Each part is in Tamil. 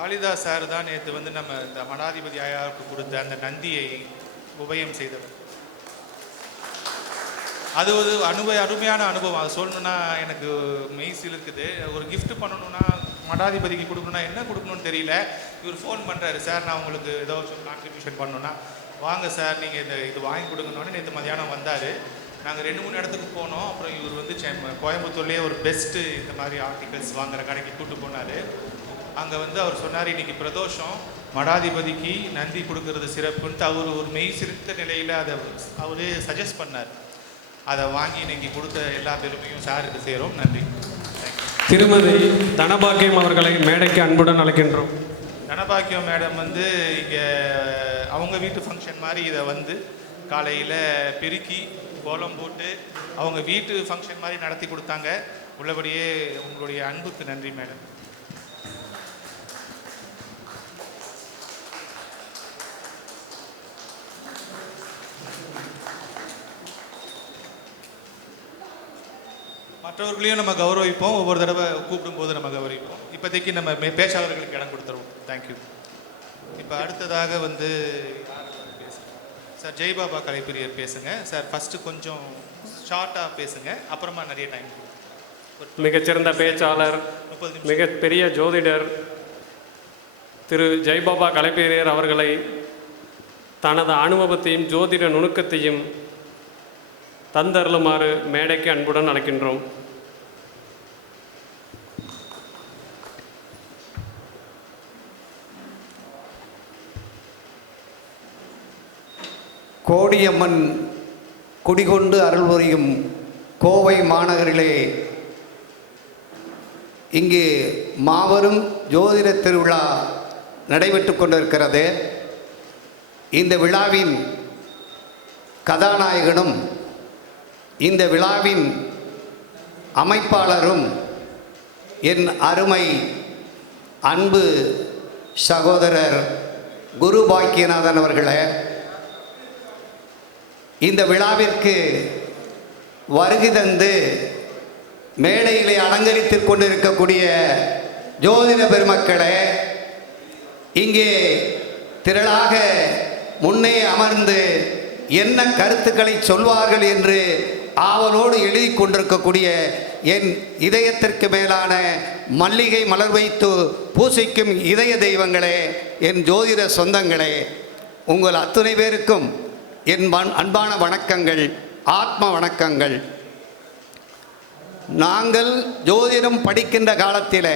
காளிதாஸ் சார் தான் நேற்று வந்து நம்ம இந்த மடாதிபதி ஆயாவுக்கு கொடுத்த அந்த நந்தியை உபயம் செய்தவர். அது ஒரு அனுபவ அருமையான அனுபவம். அது சொல்லணும்னா எனக்கு மெய்ஸ் இருக்குது. ஒரு கிஃப்ட் பண்ணணும்னா மடாதிபதிக்கு கொடுக்கணும்னா என்ன கொடுக்கணும்னு தெரியல. இவர் ஃபோன் பண்ணுறாரு சார் நான் உங்களுக்கு ஏதோ கான்ட்ரிபியூஷன் பண்ணணும்னா வாங்க சார் நீங்கள் இந்த இது வாங்கி கொடுங்கன்னு நேற்று மதியானம் வந்தார். நாங்கள் ரெண்டு மூணு இடத்துக்கு போனோம். அப்புறம் இவர் வந்து கோயம்புத்தூர்லேயே ஒரு பெஸ்ட்டு இந்த மாதிரி ஆர்டிகல்ஸ் வாங்குற கடைக்கு கூப்பிட்டு போனார். அங்கே வந்து அவர் சொன்னார் இன்னைக்கு பிரதோஷம் மடாதிபதிக்கு நந்தி கொடுக்கறது சிறப்புன்ட்டு அவர் ஒரு மெய் சிரித்த நிலையில் அதை அவரே சஜஸ்ட் பண்ணார். அதை வாங்கி இன்னைக்கு கொடுத்த எல்லா பெருமையும் சாருக்கு சேரும். நன்றி. திருமதி தனபாக்கியம் அவர்களை மேடைக்கு அன்புடன் அழைக்கின்றோம். தனபாக்கியம் மேடம் வந்து இங்கே அவங்க வீட்டு ஃபங்க்ஷன் மாதிரி இதை வந்து காலையில் பெருக்கி கோலம் போட்டு அவங்க வீட்டு ஃபங்க்ஷன் மாதிரி நடத்தி கொடுத்தாங்க. உள்ளபடியே உங்களுடைய அன்புக்கு நன்றி மேடம். மற்றவர்களையும் நம்ம கௌரவிப்போம். ஒவ்வொரு தடவை கூப்பிடும்போது நம்ம கௌரவிப்போம். இப்போதைக்கு நம்ம பேச்சாளர்களுக்கு இடம் கொடுத்துருவோம். தேங்க்யூ இப்போ அடுத்ததாக வந்து சார் ஜெய்பாபா கலைப்பிரியர் பேசுங்க. சார் ஃபஸ்ட்டு கொஞ்சம் ஷார்ட்டாக பேசுங்க. அப்புறமா நிறைய டைம் மிகச்சிறந்த பேச்சாளர் நிமிஷம். மிகப்பெரிய ஜோதிடர் திரு ஜெய்பாபா கலைப்பேரியர் அவர்களை தனது அனுபவத்தையும் ஜோதிட நுணுக்கத்தையும் தந்தருளுமாறு மேடைக்கு அன்புடன் அழைக்கின்றோம். கோடியம்மன் குடிகொண்டு அருள் புரியும் கோவை மாநகரிலே இங்கு மாபெரும் ஜோதிட திருவிழா நடைபெற்று கொண்டிருக்கிறது. இந்த விழாவின் கதாநாயகனும் இந்த விழாவின் அமைப்பாளரும் என் அருமை அன்பு சகோதரர் குரு பாக்கியநாதன் அவர்களே இந்த விழாவிற்கு வருகை தந்து மேடையிலே அலங்கரித்து கொண்டிருக்கக்கூடிய ஜோதிட பெருமக்களே இங்கே திரளாக முன்னே அமர்ந்து என்ன கருத்துக்களை சொல்வார்கள் என்று ஆவலோடு எழுதி கொண்டிருக்கக்கூடிய என் இதயத்திற்கு மேலான மல்லிகை மலர் வைத்து பூசிக்கும் இதய தெய்வங்களே என் ஜோதிட சொந்தங்களே உங்கள் அத்துணை பேருக்கும் என் அன்பான வணக்கங்கள் ஆத்ம வணக்கங்கள். நாங்கள் ஜோதிடம் படிக்கின்ற காலத்தில்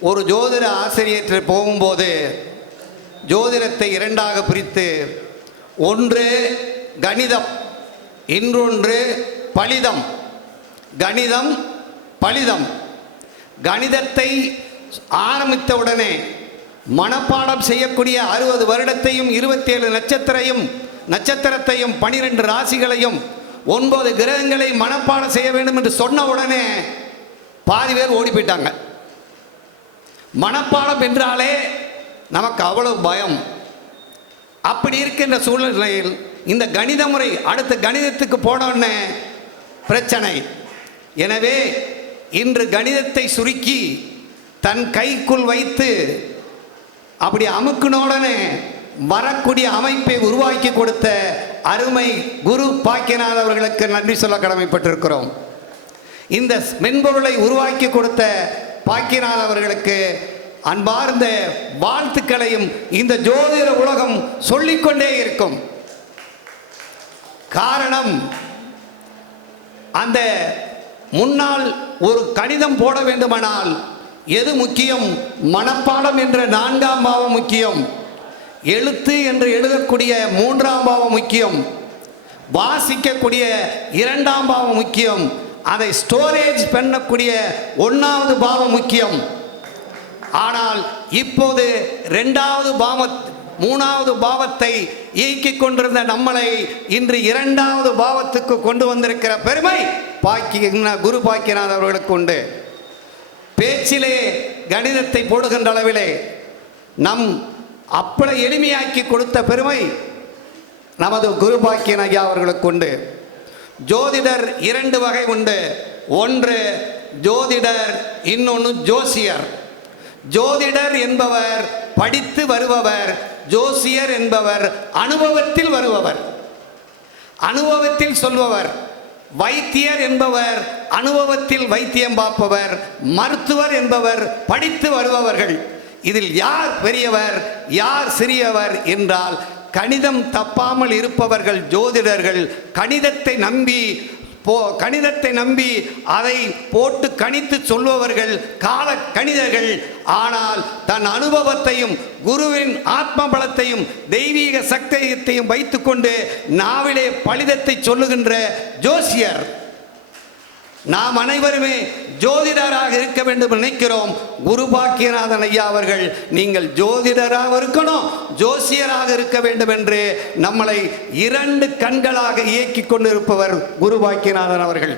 ஒரு ஜோதிட ஆசிரியர் போகும்போது ஜோதிடத்தை இரண்டாக பிரித்து ஒன்று கணிதம் இன்னொன்று பலிதம். கணிதம் பலிதம். கணிதத்தை ஆரம்பித்தவுடனே மனப்பாடம் செய்யக்கூடிய அறுபது வருடத்தையும் இருபத்தேழு நட்சத்திரையும் நட்சத்திரத்தையும் பனிரெண்டு ராசிகளையும் ஒன்பது கிரகங்களை மனப்பாடம் செய்ய வேண்டும் என்று சொன்ன உடனே பாதி பேர் ஓடி போயிட்டாங்க. மனப்பாடம் என்றாலே நமக்கு அவ்வளவு பயம். அப்படி இருக்கின்ற சூழ்நிலையில் இந்த கணித முறை அடுத்த கணிதத்துக்கு போனோன்னே பிரச்சனை. எனவே இன்று கணிதத்தை சுருக்கி தன் கைக்குள் வைத்து அப்படி அமுக்குனோடனே வரக்கூடிய அமைப்பை உருவாக்கி கொடுத்த அருமை குரு பாக்கியநாத் அவர்களுக்கு நன்றி சொல்ல கடமைப்பட்டிருக்கிறோம். இந்த மென்பொருளை உருவாக்கி கொடுத்த பாக்கியநாத் அவர்களுக்கு அன்பார்ந்த வாழ்த்துக்களையும் இந்த ஜோதிட உலகம் சொல்லிக்கொண்டே இருக்கும். காரணம் அந்த முன்னால் ஒரு கடிதம் போட வேண்டுமானால் எது முக்கியம்? மனப்பாடம் என்ற நான்காம் பாவம் முக்கியம். எழுத்து என்று எழுதக்கூடிய மூன்றாம் பாவம் முக்கியம். வாசிக்கக்கூடிய இரண்டாம் பாவம் முக்கியம். அதை ஸ்டோரேஜ் பண்ணக்கூடிய ஒன்றாவது பாவம் முக்கியம். ஆனால் இப்போது ரெண்டாவது பாவ மூணாவது பாவத்தை இயக்கிக் கொண்டிருந்த நம்மளை இன்று இரண்டாவது பாவத்துக்கு கொண்டு வந்திருக்கிற பெருமை பாக்கி குரு பாக்கியநாத் அவர்களுக்கு உண்டு. பேச்சிலே கணிதத்தை போடுகின்ற அளவிலே நம் அப்படி எளிமையாக்கி கொடுத்த பெருமை நமது குரு பாக்கியன் ஐயா அவர்களுக்கு உண்டு. ஜோதிடர் இரண்டு வகை உண்டு. ஒன்று ஜோதிடர் இன்னொன்று ஜோசியர். ஜோதிடர் என்பவர் படித்து வருபவர் ஜோசியர் என்பவர் அனுபவத்தில் வருபவர். அனுபவத்தில் சொல்பவர் வைத்தியர் என்பவர் அனுபவத்தில் வைத்தியம் பார்ப்பவர் மருத்துவர் என்பவர் படித்து வருபவர்கள். இதில் யார் பெரியவர் யார் சிறியவர் என்றால் கணிதம் தப்பாமல் இருப்பவர்கள் ஜோதிடர்கள் கணிதத்தை நம்பி போ கணிதத்தை நம்பி அதை போட்டு கணித்து சொல்பவர்கள் கால கணிதர்கள். ஆனால் தன் அனுபவத்தையும் குருவின் ஆத்ம பலத்தையும் தெய்வீக சக்தியத்தையும் வைத்துக்கொண்டு நாவிலே பலிதத்தை சொல்லுகின்ற ஜோசியர். நாம் அனைவருமே ஜோதிடராக இருக்க வேண்டும் நினைக்கிறோம். குரு பாக்கியநாதன் ஐயா அவர்கள் நீங்கள் ஜோதிடராக இருக்கணும் ஜோசியராக இருக்க வேண்டும் என்று நம்மளை இரண்டு கண்களாக இயக்கி கொண்டிருப்பவர் குரு பாக்கியநாதன் அவர்கள்.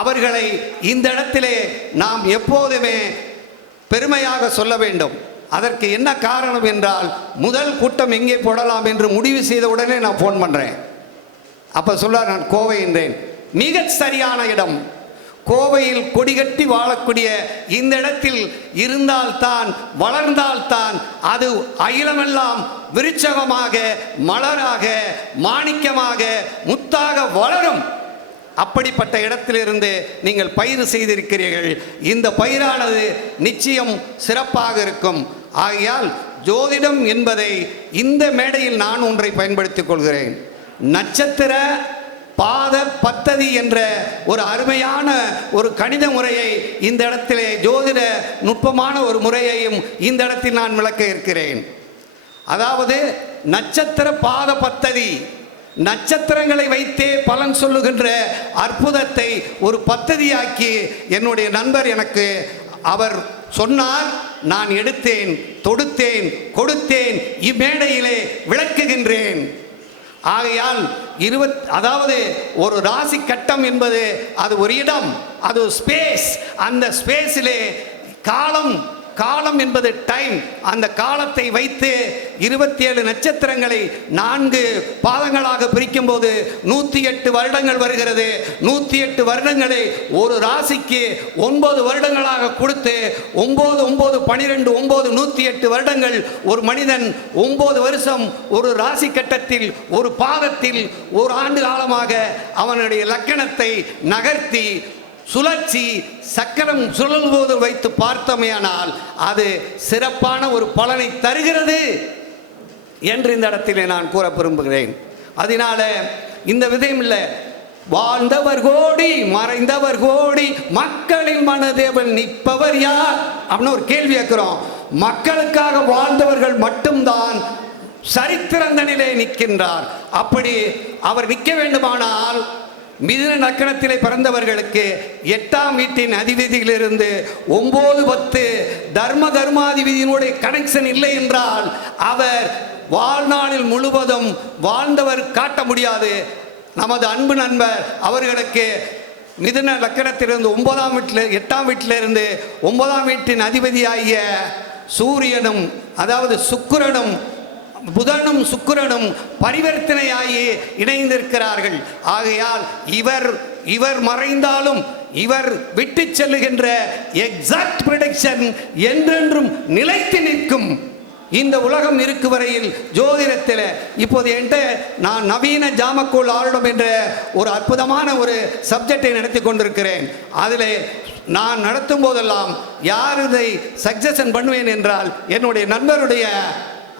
அவர்களை இந்த இடத்திலே நாம் எப்போதுமே பெருமையாக சொல்ல வேண்டும். அதற்கு என்ன காரணம் என்றால் முதல் கூட்டம் எங்கே போடலாம் என்று முடிவு செய்த உடனே நான் ஃபோன் பண்ணுறேன் அப்போ சொல்ல நான் கோவை என்றேன். மிக சரியான இடம். கோவையில் கொடிகட்டி வாழக்கூடிய இந்த இடத்தில் இருந்தால்தான் வளர்ந்தால்தான் அது அகிலமெல்லாம் விருச்சகமாக மலராக மாணிக்கமாக முத்தாக வளரும். அப்படிப்பட்ட இடத்திலிருந்து நீங்கள் பயிர் செய்திருக்கிறீர்கள். இந்த பயிரானது நிச்சயம் சிறப்பாக இருக்கும். ஆகையால் ஜோதிடம் என்பதை இந்த மேடையில் நான் ஒன்றை பயன்படுத்திக் கொள்கிறேன். நட்சத்திர பாத பத்ததி என்ற ஒரு அருமையான ஒரு கணித முறையை இந்த இடத்திலே ஜோதிட நுட்பமான ஒரு முறையையும் இந்த இடத்தில் நான் விளக்க இருக்கிறேன். அதாவது நட்சத்திர பாத பத்ததி. நட்சத்திரங்களை வைத்தே பலன் சொல்லுகின்ற அற்புதத்தை ஒரு பத்ததியாக்கி என்னுடைய நண்பர் எனக்கு அவர் சொன்னார் நான் எடுத்தேன் தொடுத்தேன் கொடுத்தேன் இம்மேடையிலே விளக்குகின்றேன். ஆகையால் இருபத் அதாவது ஒரு ராசி கட்டம் என்பது அது ஒரு இடம் அது ஒரு ஸ்பேஸ் அந்த ஸ்பேஸிலே காலம் காலம் என்பது டைம் அந்த காலத்தை வைத்து இருபத்தி ஏழு நட்சத்திரங்களை நான்கு பாதங்களாக பிரிக்கும் போது நூற்றி எட்டு வருடங்கள் வருகிறது. நூற்றி எட்டு வருடங்களை ஒரு ராசிக்கு ஒன்பது வருடங்களாக கொடுத்து ஒம்பது ஒம்பது பனிரெண்டு ஒம்பது நூற்றி எட்டு வருடங்கள் ஒரு மனிதன் ஒம்பது வருஷம் ஒரு ராசி கட்டத்தில் ஒரு பாதத்தில் ஒரு ஆண்டு காலமாக அவனுடைய லக்கணத்தை நகர்த்தி சுழற்சி சக்கரம் சுழல்போது வைத்து பார்த்தமையானால் அது சிறப்பான ஒரு பலனை தருகிறது என்று இந்த இடத்திலே நான் கூற விரும்புகிறேன். அதனால இந்த விதயம் இல்லை. வாழ்ந்தவர் கோடி மறைந்தவர் கோடி மக்களின் மனதேவன் நிற்பவர் யார்? அப்படின்னு ஒரு கேள்வி கேட்கிறோம். மக்களுக்காக வாழ்ந்தவர்கள் மட்டும்தான் சரித்திரந்த நிலையை நிற்கின்றார். அப்படி அவர் நிற்க வேண்டுமானால் மிதுன நக்கணத்திலே பிறந்தவர்களுக்கு எட்டாம் வீட்டின் அதிபதியிலிருந்து ஒன்பது பத்து தர்ம தர்மாதிபதியினுடைய கனெக்ஷன் இல்லை என்றால் அவர் வாழ்நாளில் முழுவதும் வாழ்ந்தவர் காட்ட முடியாது. நமது அன்பு நண்பர் அவர்களுக்கு மிதுன லக்கணத்திலிருந்து ஒன்பதாம் வீட்டில் எட்டாம் வீட்டிலிருந்து ஒன்பதாம் வீட்டின் அதிபதியாகிய சூரியனும் அதாவது சுக்கிரனும் புதனும் சுக்கிரனும் பரிவர்த்தனையாகி இணைந்திருக்கிறார்கள். ஆகையால் இவர் இவர் மறைந்தாலும் இவர் விட்டு செல்லுகின்ற எக்ஸாக்ட் ப்ரிடிக்ஷன் என்றென்றும் நிலைத்து நிற்கும். இந்த உலகம் இருக்கு வரையில் ஜோதிடத்தில் இப்போது என்கிட்ட நான் நவீன ஜாமக்கோள் ஆருடம் என்ற ஒரு அற்புதமான ஒரு சப்ஜெக்டை நடத்தி கொண்டிருக்கிறேன். அதில் நான் நடத்தும் போதெல்லாம் யார் இதை சக்சஷன் பண்ணுவேன் என்றால் என்னுடைய நண்பருடைய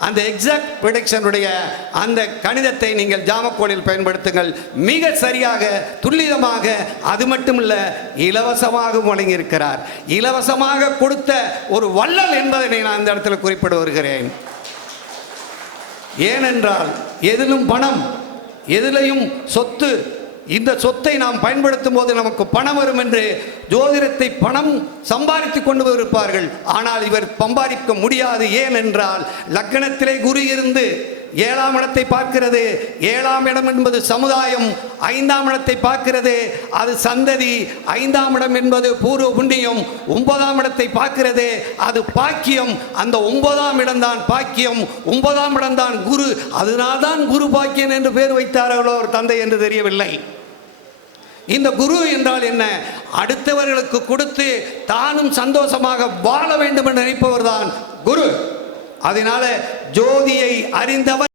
அந்த எக்ஸாக்ட் ப்ரிடிக்ஷனுடைய அந்த கணிதத்தை நீங்கள் ஜாமக்கோளில் பயன்படுத்துங்கள். மிக சரியாக துல்லியமாக அது மட்டுமல்ல இலவசமாக வழங்கியிருக்கிறார். இலவசமாக கொடுத்த ஒரு வள்ளல் என்பதை நான் அந்த இடத்துல குறிப்பிட வருகிறேன். ஏனென்றால் எதிலும் பணம் எதிலையும் சொத்து இந்த சொத்தை நாம் பயன்படுத்தும் போது நமக்கு பணம் வரும் என்று ஜோதிடத்தை பணம் சம்பாதித்து கொண்டு இருப்பார்கள். ஆனால் இவர் சம்பாதிக்க முடியாது. ஏனென்றால் லக்னத்திலே குரு இருந்து ஏழாம் இடத்தை பார்க்கிறது. ஏழாம் இடம் என்பது சமுதாயம். ஐந்தாம் இடத்தை பார்க்கிறது. அது சந்ததி. ஐந்தாம் இடம் என்பது பூர்வ புண்ணியம். ஒன்பதாம் இடத்தை பார்க்கிறது. அது பாக்கியம். அந்த ஒன்பதாம் இடம்தான் பாக்கியம். ஒன்பதாம் இடம்தான் குரு. அதனால்தான் குரு பாக்கியன் என்று பேர் வைத்தார்களோ ஒரு தந்தை என்று தெரியவில்லை. இந்த குரு என்றால் என்ன? அடுத்தவர்களுக்கு கொடுத்து தானும் சந்தோஷமாக வாழ வேண்டும் என்று நினைப்பவர் தான் குரு. அதனால ஜோதியை அறிந்தவர்